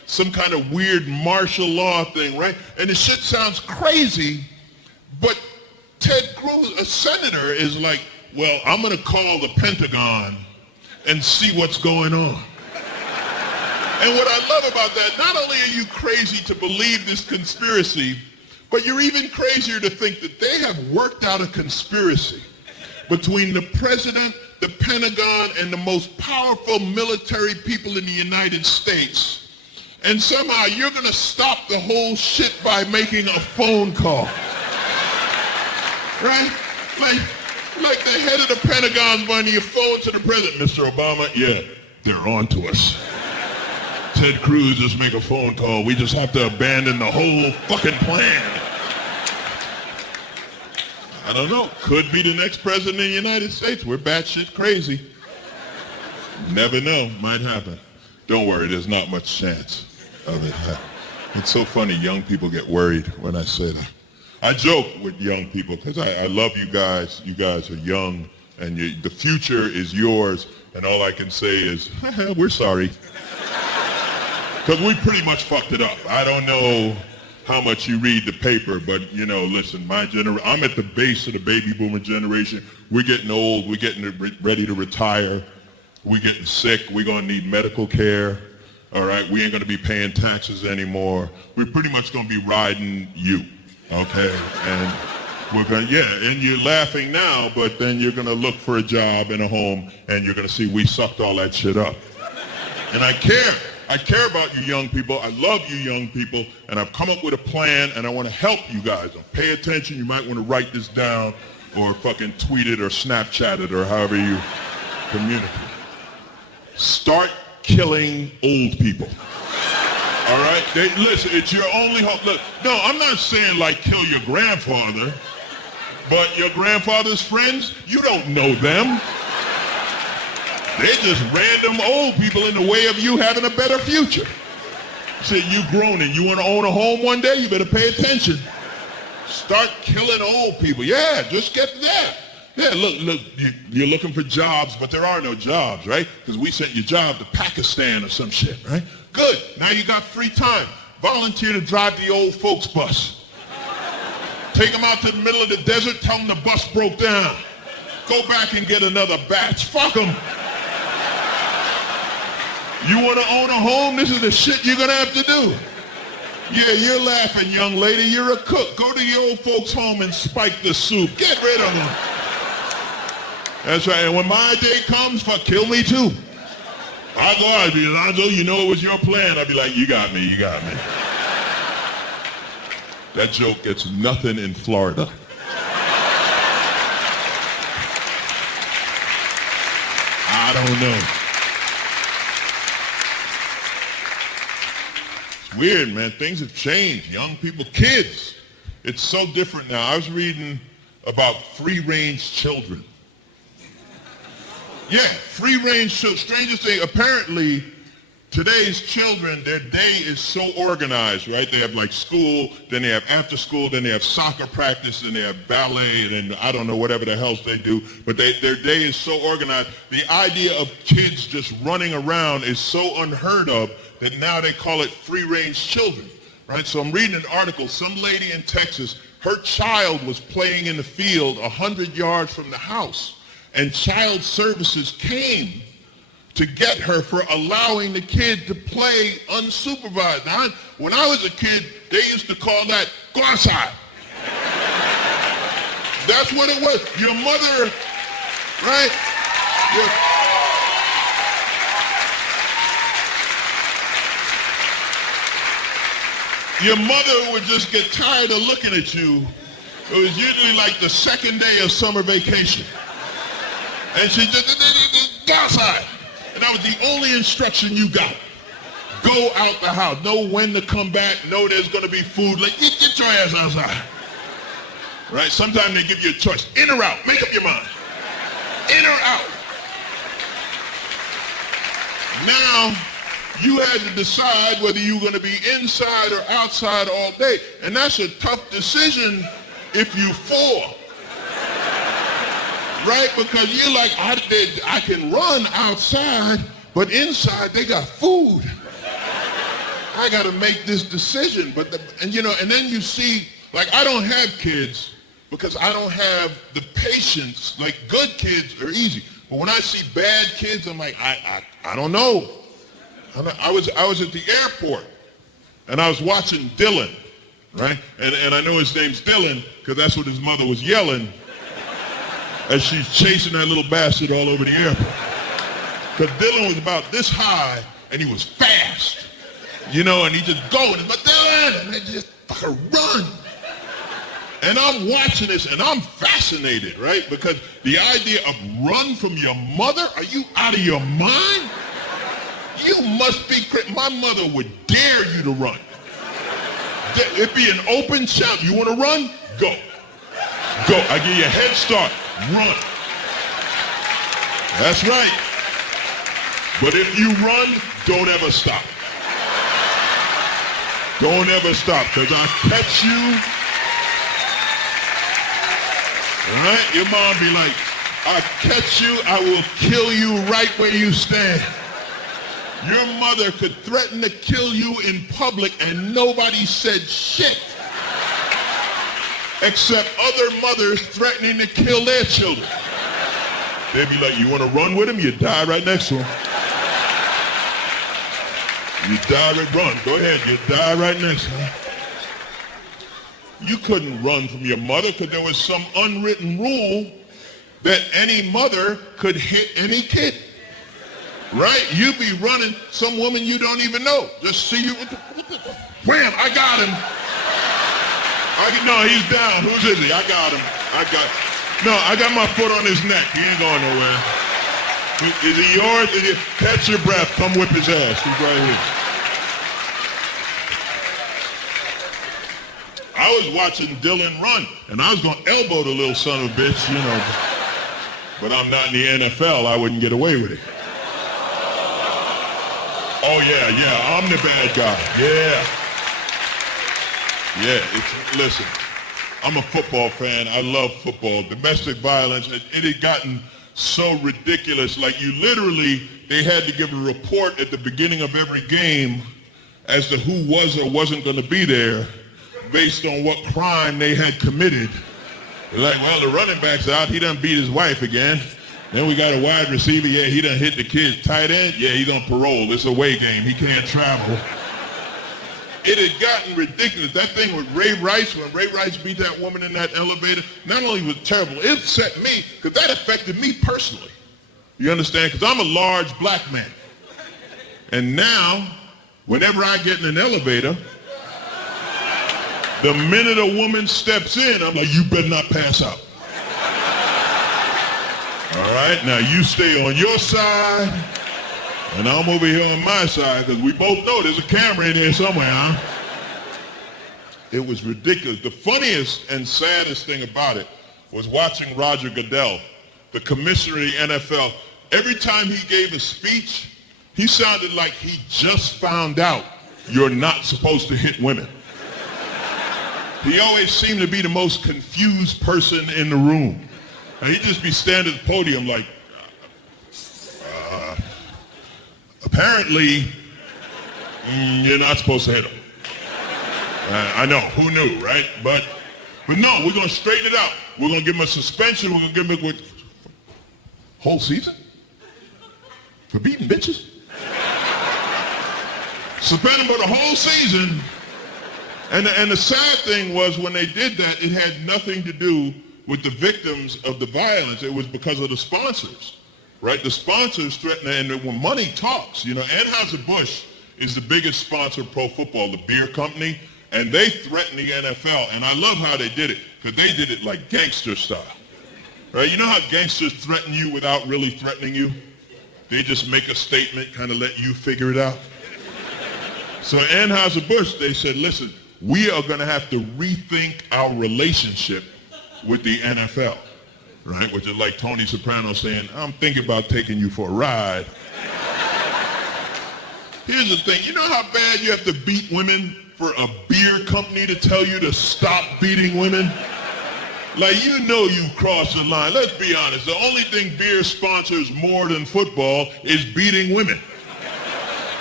some kind of weird martial law thing, right? And the shit sounds crazy, but Ted Cruz, a senator, is like, well, I'm going to call the Pentagon and see what's going on. And what I love about that, not only are you crazy to believe this conspiracy, but you're even crazier to think that they have worked out a conspiracy between the president, the Pentagon, and the most powerful military people in the United States. And somehow you're going to stop the whole shit by making a phone call. Right? Like the head of the Pentagon's running your phone to the president. Mr. Obama, yeah, they're on to us. Ted Cruz just make a phone call. We just have to abandon the whole fucking plan. I don't know. Could be the next president of the United States. We're batshit crazy. Never know. Might happen. Don't worry. There's not much chance of it happening. It's so funny. Young people get worried when I say that. I joke with young people because I love you guys. You guys are young, and the future is yours. And all I can say is, we're sorry. Because we pretty much fucked it up. I don't know how much you read the paper, but, you know, listen, I'm at the base of the baby boomer generation. We're getting old. We're getting ready to retire. We're getting sick. We're going to need medical care. All right? We ain't going to be paying taxes anymore. We're pretty much going to be riding you, okay? And we're going to, yeah, and you're laughing now, but then you're going to look for a job and a home, and you're going to see we sucked all that shit up. And I care. I care about you young people. I love you young people. And I've come up with a plan, and I want to help you guys. Pay attention. You might want to write this down or fucking tweet it or Snapchat it or however you communicate. Start killing old people. All right? Listen, it's your only hope. Look, no, I'm not saying like kill your grandfather, but your grandfather's friends, you don't know them. They're just random old people in the way of you having a better future. Say you grown and you want to own a home one day, you better pay attention. Start killing old people. Yeah, just get that. Yeah, look, you're looking for jobs, but there are no jobs, right? Because we sent your job to Pakistan or some shit, right? Good. Now you got free time. Volunteer to drive the old folks bus. Take them out to the middle of the desert, tell them the bus broke down. Go back and get another batch. Fuck them. You want to own a home? This is the shit you're going to have to do. Yeah, you're laughing, young lady. You're a cook. Go to your old folks' home and spike the soup. Get rid of them. That's right. And when my day comes, fuck, kill me too. I'll go out and be, Alonzo, you know it was your plan. I'll be like, you got me, you got me. That joke gets nothing in Florida. I don't know. Weird, man. Things have changed. Young people, kids. It's so different now. I was reading about free-range children. Yeah, free-range children. Strangest thing, apparently, today's children, their day is so organized, right? They have like school, then they have after school, then they have soccer practice, then they have ballet, and then I don't know, whatever the hell they do. But their day is so organized. The idea of kids just running around is so unheard of that now they call it free-range children, right? So I'm reading an article. Some lady in Texas, her child was playing in the field 100 yards from the house, and child services came to get her for allowing the kid to play unsupervised. Now, when I was a kid, they used to call that, go outside. That's what it was. Your mother, right? Your mother would just get tired of looking at you. It was usually like the second day of summer vacation. And she just, go outside. And that was the only instruction you got. Go out the house. Know when to come back. Know there's going to be food. Like, get your ass outside. Right? Sometimes they give you a choice. In or out. Make up your mind. In or out. Now, you had to decide whether you were going to be inside or outside all day. And that's a tough decision if you fall. Right? Because you're like, I can run outside, but inside they got food. I got to make this decision. And then you see, like, I don't have kids because I don't have the patience. Like, good kids are easy. But when I see bad kids, I'm like, I don't know. I was at the airport, and I was watching Dylan, right? And I know his name's Dylan because that's what his mother was yelling as she's chasing that little bastard all over the airport. Because Dylan was about this high, and he was fast, and he just going, but Dylan, and they just fucking run. And I'm watching this, and I'm fascinated, right? Because the idea of run from your mother, are you out of your mind? You must be crazy. My mother would dare you to run. It'd be an open challenge. You want to run? Go. Go. I give you a head start. Run. That's right. But if you run, don't ever stop. Don't ever stop, because I'll catch you. Right? Your mom be like, I'll catch you, I will kill you right where you stand. Your mother could threaten to kill you in public and nobody said shit. Except other mothers threatening to kill their children. They'd be like, you want to run with him? You die right next to him. You die right, run. Go ahead, you die right next to him. You couldn't run from your mother because there was some unwritten rule that any mother could hit any kid. Right? You be running, some woman you don't even know. Just see you, wham, I got him. No, he's down. Who's is he? I got him. I got my foot on his neck. He ain't going nowhere. Is he yours? Catch your breath. Come whip his ass. He's right here. I was watching Dylan run, and I was going to elbow the little son of a bitch, But I'm not in the NFL. I wouldn't get away with it. Oh, yeah, I'm the bad guy. Yeah, listen, I'm a football fan. I love football. Domestic violence, it had gotten so ridiculous. Like they had to give a report at the beginning of every game as to who was or wasn't going to be there based on what crime they had committed. They're like, well, the running back's out. He done beat his wife again. Then we got a wide receiver. Yeah, he done hit the kid. Tight end? Yeah, he's on parole. It's a away game. He can't travel. It had gotten ridiculous. That thing with Ray Rice, when Ray Rice beat that woman in that elevator, not only was it terrible, it upset me because that affected me personally. You understand? Because I'm a large black man. And now, whenever I get in an elevator, the minute a woman steps in, I'm like, you better not pass out. All right, now you stay on your side, and I'm over here on my side, because we both know there's a camera in there somewhere, huh? It was ridiculous. The funniest and saddest thing about it was watching Roger Goodell, the commissioner of the NFL. Every time he gave a speech, he sounded like he just found out you're not supposed to hit women. He always seemed to be the most confused person in the room. And he'd just be standing at the podium like, apparently, you're not supposed to hit them. I know, who knew, right? But no, we're going to straighten it out. We're going to give him a suspension. We're going to give him a whole season? For beating bitches? Suspend him for the whole season. And the sad thing was when they did that, it had nothing to do with the victims of the violence. It was because of the sponsors, right? The sponsors threatened, and when money talks, Anheuser-Busch is the biggest sponsor of pro football, the beer company, and they threatened the NFL, and I love how they did it, because they did it like gangster style, right? You know how gangsters threaten you without really threatening you? They just make a statement, kind of let you figure it out. So Anheuser-Busch, they said, listen, we are going to have to rethink our relationship with the NFL, right? Which is like Tony Soprano saying, I'm thinking about taking you for a ride. Here's the thing. You know how bad you have to beat women for a beer company to tell you to stop beating women? Like, you've crossed the line. Let's be honest. The only thing beer sponsors more than football is beating women.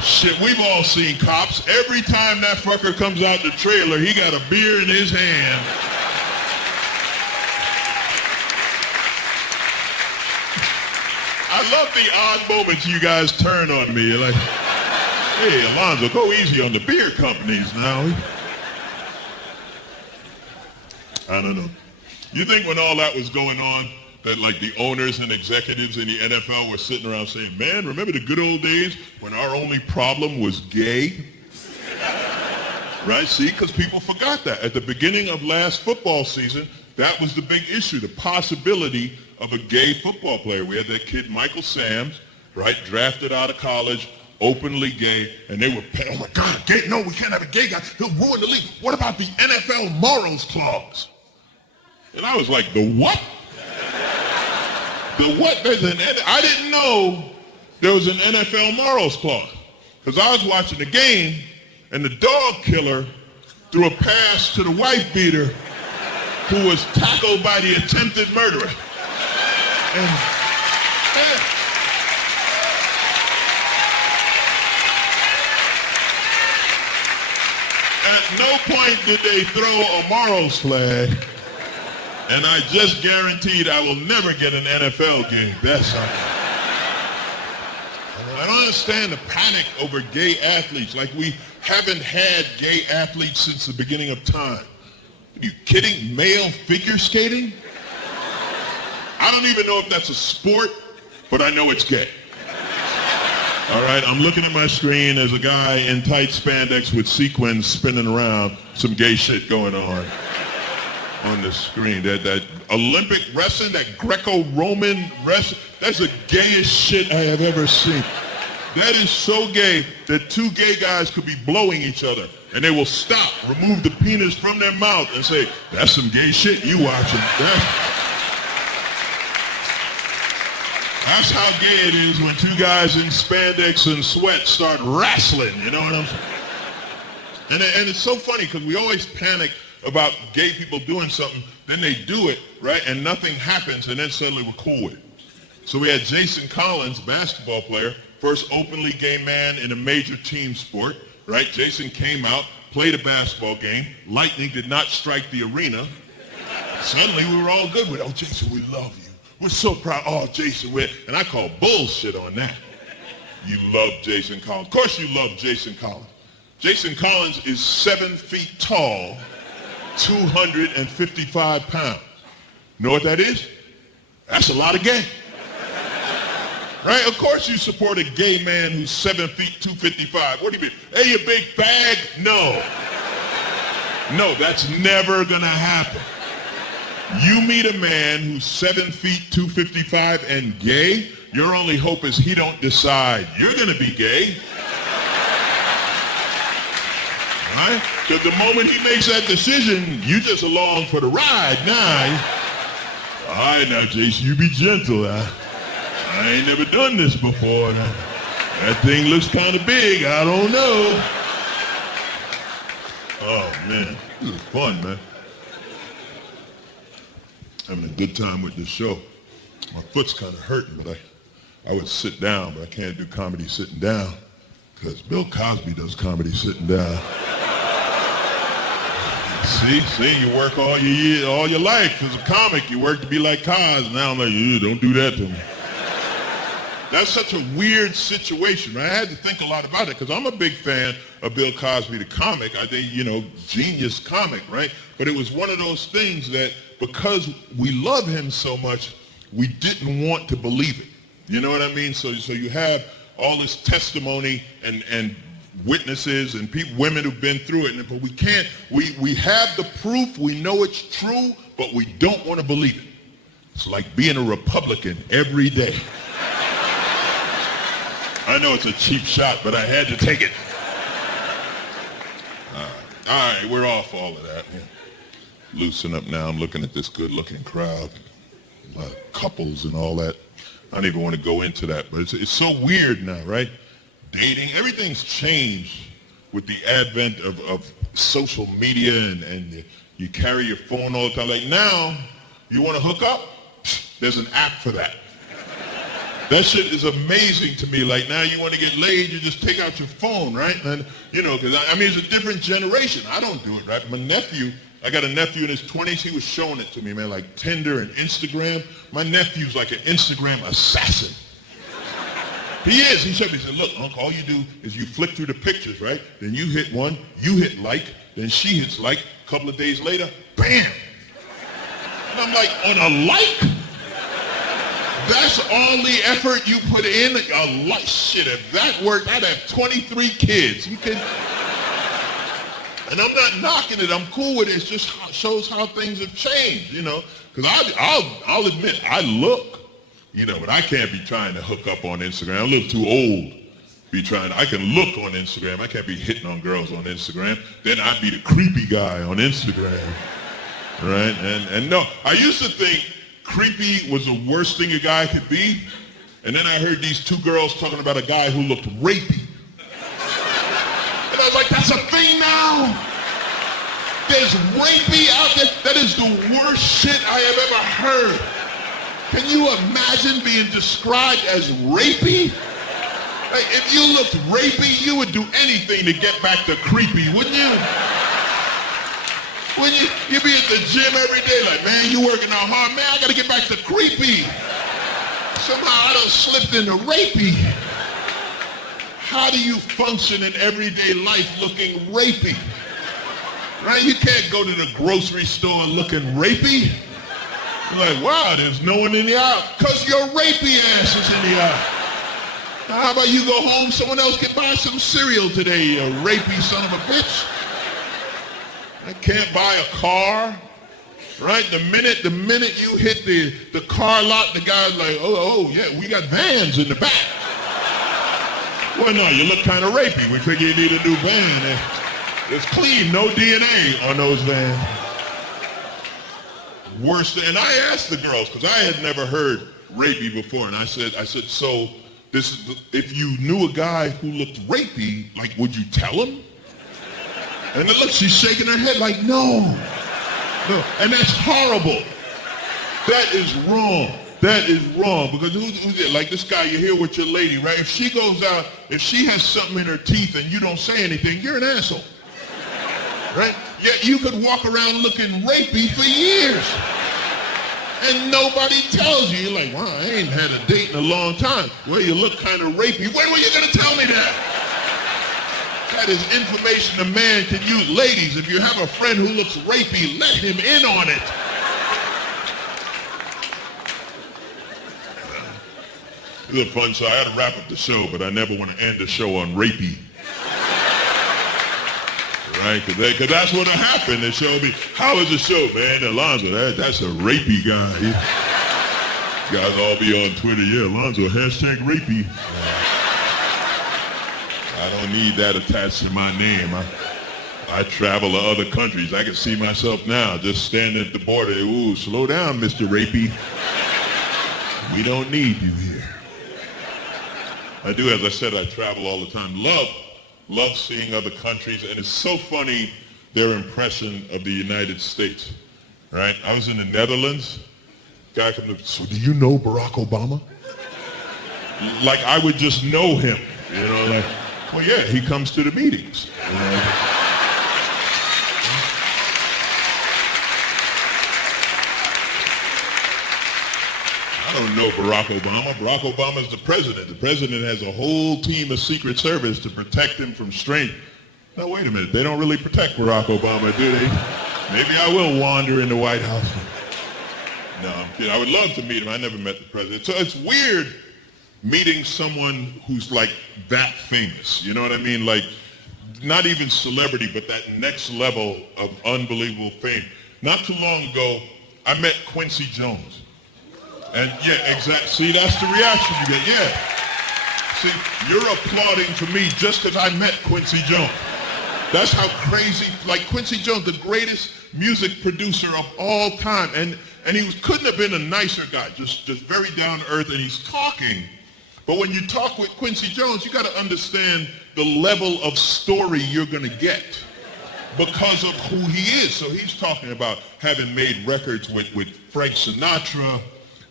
Shit, we've all seen cops. Every time that fucker comes out the trailer, he got a beer in his hand. I love the odd moments you guys turn on me. You're like, hey, Alonzo, go easy on the beer companies now. I don't know. You think when all that was going on, that like the owners and executives in the NFL were sitting around saying, man, remember the good old days when our only problem was gay? Right? See, because people forgot that. At the beginning of last football season, that was the big issue, the possibility of a gay football player. We had that kid, Michael Sams, right, drafted out of college, openly gay, and they were, oh my God, gay, no, we can't have a gay guy. He'll ruin the league. What about the NFL morals clause? And I was like, the what? The what? I didn't know there was an NFL morals clause. Because I was watching the game, and the dog killer threw a pass to the wife beater who was tackled by the attempted murderer. And at no point did they throw a morals flag. And I just guaranteed I will never get an NFL game. That's something. I don't understand the panic over gay athletes. Like we haven't had gay athletes since the beginning of time. Are you kidding? Male figure skating? I don't even know if that's a sport, but I know it's gay. All right, I'm looking at my screen. There's a guy in tight spandex with sequins spinning around. Some gay shit going on the screen. That Olympic wrestling, that Greco-Roman wrestling, that's the gayest shit I have ever seen. That is so gay that two gay guys could be blowing each other and they will stop, remove the penis from their mouth and say, that's some gay shit you watching. That's how gay it is when two guys in spandex and sweat start wrestling, you know what I'm saying? And it's so funny because we always panic about gay people doing something, then they do it, right, and nothing happens, and then suddenly we're cool with it. So we had Jason Collins, basketball player, first openly gay man in a major team sport, right? Jason came out, played a basketball game. Lightning did not strike the arena. Suddenly we were all good with it. Oh, Jason, we love you. We're so proud. Oh, Jason, and I call bullshit on that. You love Jason Collins. Of course you love Jason Collins. Jason Collins is 7 feet tall, 255 pounds. Know what that is? That's a lot of gay. Right? Of course you support a gay man who's 7 feet, 255. What do you mean? Hey, you big bag? No. No, that's never going to happen. You meet a man who's 7 feet, 255 and gay, your only hope is he don't decide you're going to be gay. Right? Because the moment he makes that decision, you just along for the ride now. All right now, Jason, you be gentle. I ain't never done this before. That thing looks kind of big. I don't know. Oh, man. This is fun, man. Having a good time with this show. My foot's kind of hurting, but I would sit down, but I can't do comedy sitting down because Bill Cosby does comedy sitting down. See, you work all your life as a comic. You work to be like Cos. Now I'm like, don't do that to me. That's such a weird situation, right? I had to think a lot about it because I'm a big fan of Bill Cosby, the comic. I think, genius comic, right? But it was one of those things that because we love him so much, we didn't want to believe it. You know what I mean? So you have all this testimony and witnesses and women who've been through it, but we can't, we have the proof, we know it's true, but we don't want to believe it. It's like being a Republican every day. I know it's a cheap shot, but I had to take it. All right, we're off all of that. Loosen up now. I'm looking at this good-looking crowd, a lot of couples and all that. I don't even want to go into that, but it's so weird now, right? Dating, everything's changed with the advent of social media and you carry your phone all the time. Like now, you want to hook up? There's an app for that. That shit is amazing to me. Like now you want to get laid, you just take out your phone, right? And because I mean, it's a different generation. I don't do it, right? My nephew, I got a nephew in his 20s. He was showing it to me, man, like Tinder and Instagram. My nephew's like an Instagram assassin. He is. He showed me. He said, look, Uncle, all you do is you flick through the pictures, right? Then you hit one, you hit like, then she hits like. A couple of days later, bam! And I'm like, on a like? That's all the effort you put in? A like? Shit, if that worked, I'd have 23 kids. You can... And I'm not knocking it. I'm cool with it. It just shows how things have changed, Because I'll admit, I look, but I can't be trying to hook up on Instagram. I'm a little too old to be trying. I can look on Instagram. I can't be hitting on girls on Instagram. Then I'd be the creepy guy on Instagram, right? And no, I used to think creepy was the worst thing a guy could be. And then I heard these two girls talking about a guy who looked rapey. And I was like, that's a thing now? There's rapey out there? That is the worst shit I have ever heard. Can you imagine being described as rapey? Like, if you looked rapey, you would do anything to get back to creepy, wouldn't you? When you'd be at the gym every day like, man, you working out hard. Man, I got to get back to creepy. Somehow I done slipped into rapey. How do you function in everyday life looking rapey? Right? You can't go to the grocery store looking rapey. You're like, wow, there's no one in the aisle. Because your rapey ass is in the aisle. Now, how about you go home, someone else can buy some cereal today, you rapey son of a bitch. I can't buy a car. Right? The minute you hit the car lot, the guy's like, oh, yeah, we got vans in the back. Well, no, you look kind of rapey. We figure you need a new van. It's clean, no DNA on those vans. Worse than, and I asked the girls, because I had never heard rapey before, and I said, so this is, if you knew a guy who looked rapey, like, would you tell him? And then look, she's shaking her head like, no. And that's horrible. That is wrong. That is wrong. Because who's it? Like this guy you're here with your lady, right? If she goes out, if she has something in her teeth and you don't say anything, you're an asshole. Right? Yet you could walk around looking rapey for years. And nobody tells you. You're like, wow, I ain't had a date in a long time. Well, you look kind of rapey. When were you going to tell me that? That is information a man can use. Ladies, if you have a friend who looks rapey, let him in on it. This is a fun show. I had to wrap up the show, but I never want to end the show on rapey. Right? Because that's what happened. They showed me, how was the show, man? Alonzo, that's a rapey guy. You guys all be on Twitter, yeah, Alonzo, hashtag rapey. I don't need that attached to my name. I travel to other countries. I can see myself now just standing at the border. Ooh, slow down, Mr. Rapey. We don't need you here. I do, as I said, I travel all the time. Love seeing other countries, and it's so funny, their impression of the United States, right? I was in the Netherlands. Guy from the, so do you know Barack Obama? Like I would just know him, like, well, yeah, he comes to the meetings. I don't know Barack Obama. Barack Obama is the president. The president has a whole team of Secret Service to protect him from strange. Now, wait a minute. They don't really protect Barack Obama, do they? Maybe I will wander in the White House. No, I'm kidding. I would love to meet him. I never met the president. So it's weird meeting someone who's like that famous, you know what I mean? Like not even celebrity, but that next level of unbelievable fame. Not too long ago, I met Quincy Jones. And yeah, exactly. See, that's the reaction you get. Yeah. See, you're applauding for me just because I met Quincy Jones. That's how crazy, like Quincy Jones, the greatest music producer of all time. And he couldn't have been a nicer guy, just very down to earth, and he's talking. But when you talk with Quincy Jones, you got to understand the level of story you're going to get because of who he is. So he's talking about having made records with Frank Sinatra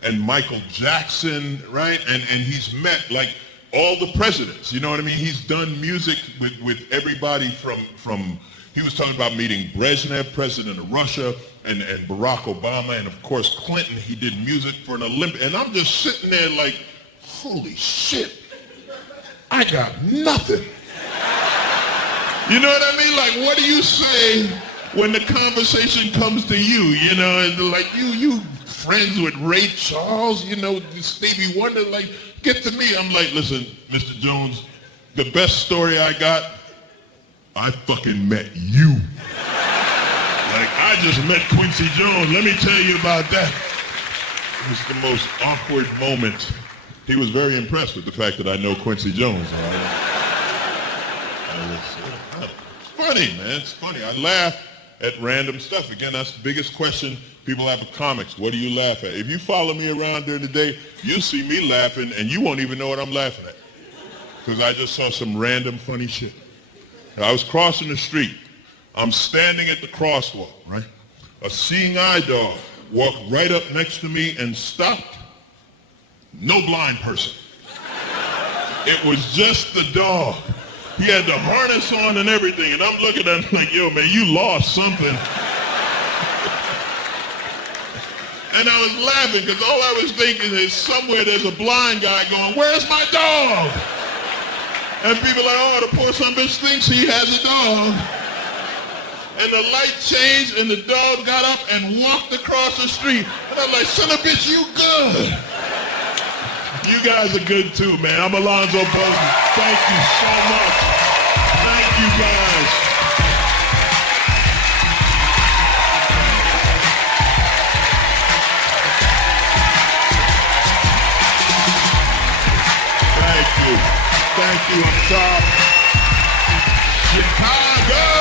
and Michael Jackson, right? And he's met like all the presidents, you know what I mean? He's done music with everybody from he was talking about meeting Brezhnev, president of Russia, and Barack Obama, and of course Clinton. He did music for an Olympic, and I'm just sitting there like, holy shit, I got nothing. You know what I mean? Like, what do you say when the conversation comes to you? You know, and like you friends with Ray Charles, you know, Stevie Wonder, like, get to me. I'm like, listen, Mr. Jones, the best story I got, I fucking met you. Like, I just met Quincy Jones. Let me tell you about that. It was the most awkward moment. He was very impressed with the fact that I know Quincy Jones. It's funny, man. It's funny. I laugh at random stuff. Again, that's the biggest question people have with comics. What do you laugh at? If you follow me around during the day, you'll see me laughing, and you won't even know what I'm laughing at. Because I just saw some random funny shit. I was crossing the street. I'm standing at the crosswalk, right? A seeing eye dog walked right up next to me and stopped. No blind person. It was just the dog. He had the harness on and everything, and I'm looking at him like, yo, man, you lost something. And I was laughing because all I was thinking is somewhere there's a blind guy going, where's my dog? And people are like, oh, the poor son of a bitch thinks he has a dog. And the light changed and the dog got up and walked across the street. And I'm like, son of a bitch, you good. You guys are good too, man. I'm Alonzo Bodden. Thank you so much. Thank you guys. Thank you. Thank you, I'm sorry. Chicago!